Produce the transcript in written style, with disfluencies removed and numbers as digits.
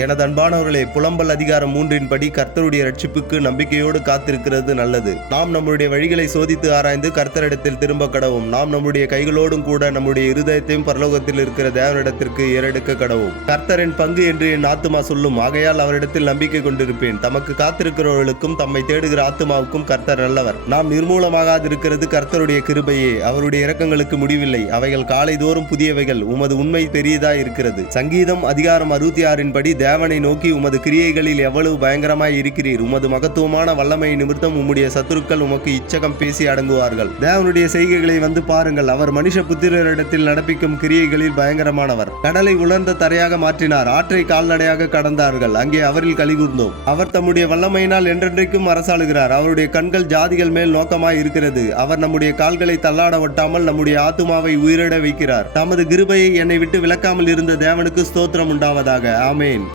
எனது அன்பானவர்களே, புலம்பல் அதிகாரம் 3 படி கர்த்தருடைய ரட்சிப்புக்கு நம்பிக்கையோடு காத்திருக்கிறது நல்லது. நாம் நம்முடைய வழிகளை சோதித்து ஆராய்ந்து கர்த்தரிடத்தில் திரும்ப கடவும். நாம் நம்முடைய கைகளோடும் கூட நம்முடைய இருதயத்தையும் பரலோகத்தில் இருக்கிற தேவனிடத்திற்கு ஏறெடுக்க கடவும். கர்த்தரின் பங்கு என்று என் ஆத்துமா சொல்லும், ஆகையால் அவரிடத்தில் நம்பிக்கை கொண்டிருப்பேன். தமக்கு காத்திருக்கிறவர்களுக்கும் தம்மை தேடுகிற ஆத்துமாவுக்கும் கர்த்தர் நல்லவர். நாம் நிர்மூலமாகாதிருக்கிறது கர்த்தருடைய கிருபையே. அவருடைய இரக்கங்களுக்கு முடிவில்லை, அவைகள் காலைதோறும் புதியவைகள். உமது உண்மை பெரியதாய் இருக்கிறது. சங்கீதம் அதிகாரம் 66 படி தேவனை நோக்கி, உமது கிரியைகளில் எவ்வளவு பயங்கரமாய் இருக்கிறீர். உமது மகத்துவமான வல்லமை நிமித்தம் உம்முடைய சத்துருக்கள் உமக்கு இச்சகம் பேசி அடங்குவார்கள். தேவனுடைய செய்கைகளை வந்து பாருங்கள். அவர் மனுஷ புத்திரரிடத்தில் நடப்பிக்கும் கிரியைகளில் பயங்கரமானவர். கடலை உலர்ந்த தரையாக மாற்றினார், ஆற்றை கால்நடையாக கடந்தார்கள், அங்கே அவரில் கலிகூர்ந்தோம். அவர் தம்முடைய வல்லமையினால் என்றென்றைக்கும் அரசாளுகிறார். அவருடைய கண்கள் ஜாதிகள் மேல் நோக்கமாய் இருக்கிறது. அவர் நம்முடைய கால்களை தள்ளாட ஒட்டாமல் நம்முடைய ஆத்துமாவை உயிரிட வைக்கிறார். தமது கிருபையை என்னை விட்டு விலக்காமல் இருந்த தேவனுக்கு ஸ்தோத்திரம் உண்டாவதாக. ஆமேன்.